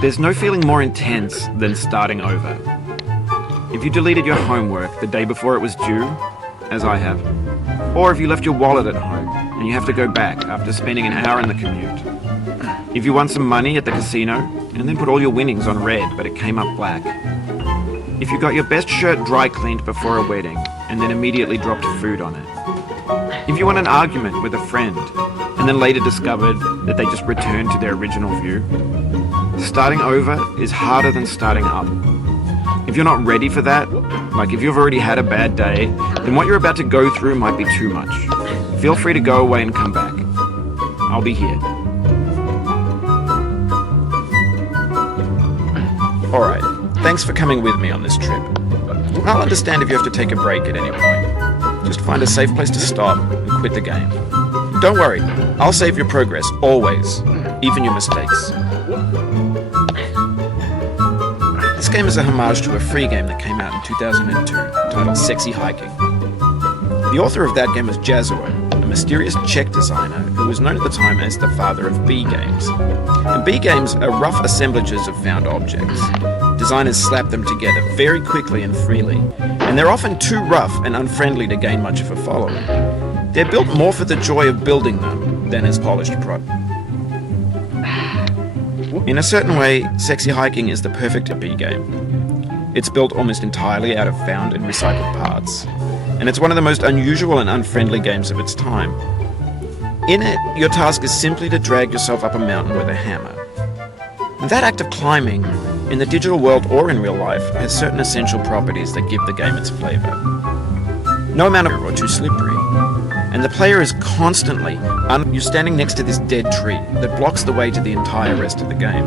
There's no feeling more intense than starting over. If you deleted your homework the day before it was due, as I have, or if you left your wallet at home and you have to go back after spending an hour in the commute. If you won some money at the casino and then put all your winnings on red but it came up black. If you got your best shirt dry cleaned before a wedding and then immediately dropped food on it. If you won an argument with a friend and then later discovered that they just returned to their original view. Starting over is harder than starting up. If you're not ready for that, like if you've already had a bad day, then what you're about to go through might be too much. Feel free to go away and come back. I'll be here. Alright, thanks for coming with me on this trip. I'll understand if you have to take a break at any point. Just find a safe place to stop and quit the game. Don't worry, I'll save your progress, always, even your mistakes. This game is a homage to a free game that came out in 2002, titled Sexy Hiking. The author of that game was Jazuo, a mysterious Czech designer who was known at the time as the father of B games. And B games are rough assemblages of found objects. Designers slap them together very quickly and freely, and they're often too rough and unfriendly to gain much of a following. They're built more for the joy of building them than as polished product. In a certain way, Sexy Hiking is the perfect B game. It's built almost entirely out of found and recycled parts, and it's one of the most unusual and unfriendly games of its time. In it, your task is simply to drag yourself up a mountain with a hammer. And that act of climbing, in the digital world or in real life, has certain essential properties that give the game its flavour. No amount of or too slippery. And the player is constantly, you're standing next to this dead tree that blocks the way to the entire rest of the game.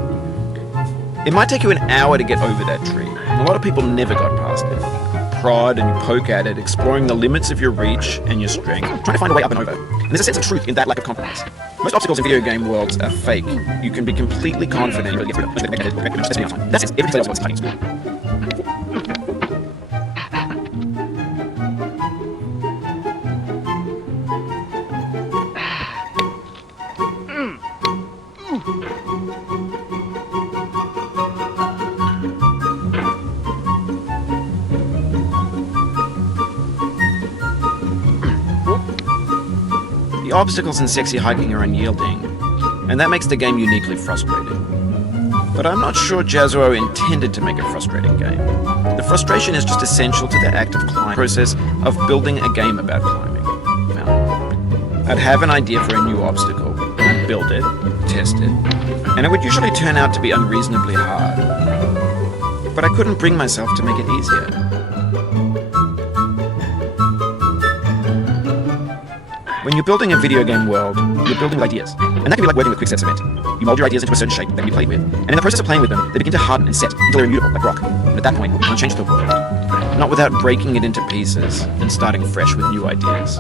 It might take you an hour to get over that tree, and a lot of people never got past it. Prod and you poke at it, exploring the limits of your reach and your strength, trying to find a way up and over. And there's a sense of truth in that lack of compromise. Most obstacles in video game worlds are fake. You can be completely confident you'll get through them. That's it. Every player wants fighting. The obstacles in Sexy Hiking are unyielding, and that makes the game uniquely frustrating. But I'm not sure Jazuo intended to make a frustrating game. The frustration is just essential to the act of climbing process of building a game about climbing. Now, I'd have an idea for a new obstacle, I'd build it, test it, and it would usually turn out to be unreasonably hard. But I couldn't bring myself to make it easier. When you're building a video game world, you're building with ideas. And that can be like working with quick set cement. You mold your ideas into a certain shape that can be played with. And in the process of playing with them, they begin to harden and set until they're immutable, like rock. And at that point, you can change the world. Not without breaking it into pieces and starting fresh with new ideas.